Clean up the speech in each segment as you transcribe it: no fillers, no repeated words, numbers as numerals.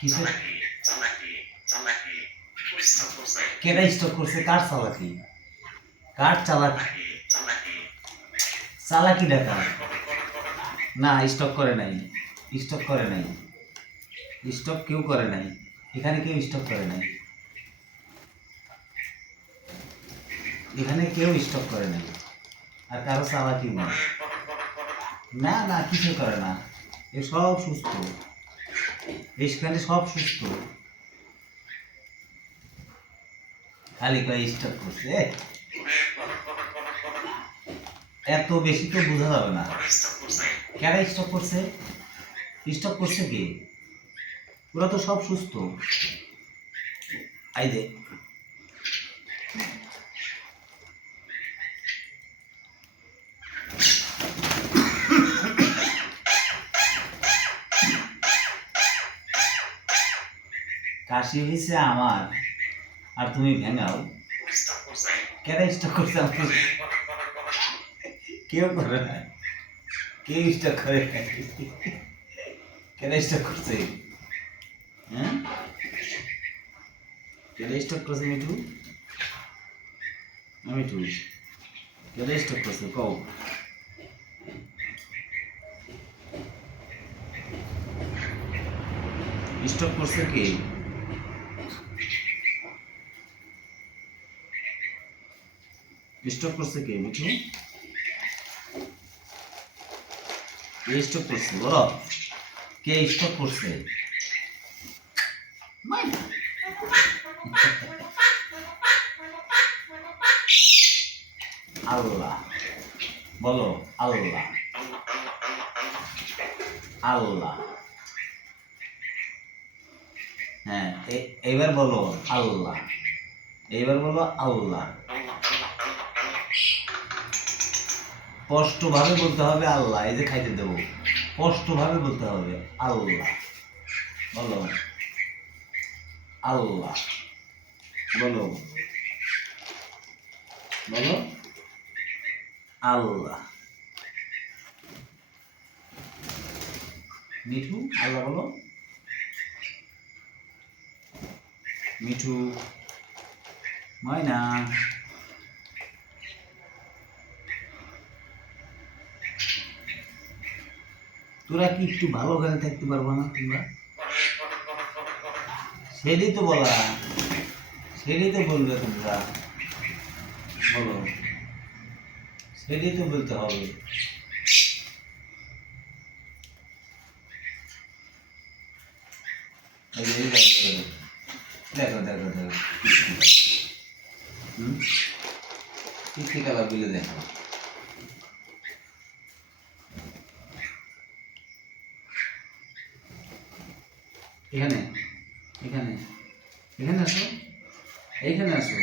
কিসের কেডা স্টক করছে? কার চালাকি? কার চালাকি? চালাকি ডাকা না, স্টক করে নাই, স্টক করে নাই, স্টক কেউ করে নাই, এখানে কেউ স্টক করে নাই, এখানে কেউ স্টক করে নাই, আর কারো চালাকি নয়। না না, কিছু করে না, এ সব সুস্থ, এখানে সব সুস্থ, খালি কয় স্টক করছে। এত বেশি তো বোঝা যাবে না। কেন স্টক করছে? স্টক করছে কে? ওরা তো সব সুস্থ। আই দে কাশি হয়েছে আমার, আর তুমি ভেঙাও। কেন স্টক করছে? কেউ করে না, কেউ স্টক করে না। কেন স্টক করছে? হ্যাঁ, কেন স্টক করছে? মিঠু, মিঠু, কেন স্টক করছে কও? স্টক করছে কে? স্টক করছে কে মিঠু? কে স্টক করছে বলো? কে স্টক করছে? আল্লাহ বলো, আল্লাহ, আল্লাহ। হ্যাঁ, এইবার বলো আল্লাহ, এইবার বলো আল্লাহ। স্পষ্টভাবে বলতে হবে আল্লাহ। এই যে খাইতে দেবো, স্পষ্টভাবে বলতে হবে আল্লাহ। বলো আল্লাহ, বলো, বলো আল্লাহ। মিঠু, আল্লাহ বলো। মিঠু, ময়না, তোরা কি একটু ভালো খেলে থাকতে পারবো না তোমরা? সেটাই তো বলা, সেটাই তো বলবে তোমরা, বলো, সেটাই তো বলতে হবে। দেখো দেখো দেখো, কি কালার বলে দেখো। এখানে, এখানে, এখানে আসো, এইখানে আসো,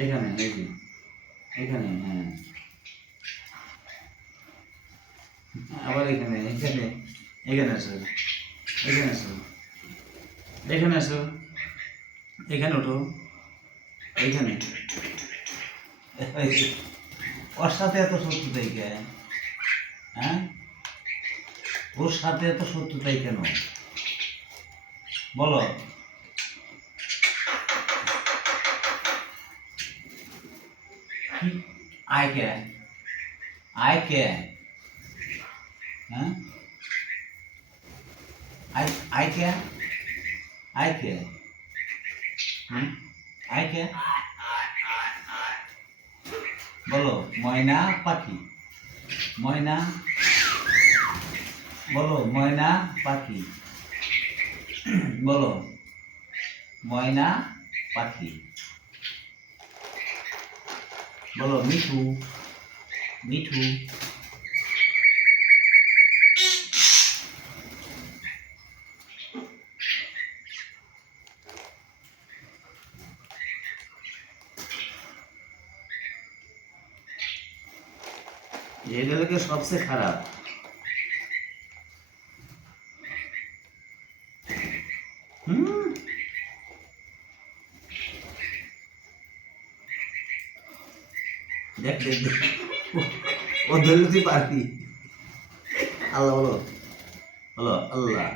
এইখানে, এই যে এখানে, হ্যাঁ, আবার এখানে, এখানে, এখানে আসো, এখানে আসো, এখানে আসো, এখানে ওঠো, এইখানে। ওর সাথে এত শত্রুতাই কে? হ্যাঁ, ওর সাথে এত শত্রুতাই কেন বলো? আয় কে? আয় কে? হ্যাঁ, আয়, আয় কে? আয় কে? আয় কে? বলো ময়না পাখি, ময়না, বলো ময়না পাখি, বলো ময়না পাখি, বলো মিঠু, মিঠু, এটা লোকে সবচেয়ে খারাপ। দেখ দেখ দেখ, ও ধরলে তুই পারবি। আল্লাহ বলো, হলো আল্লাহ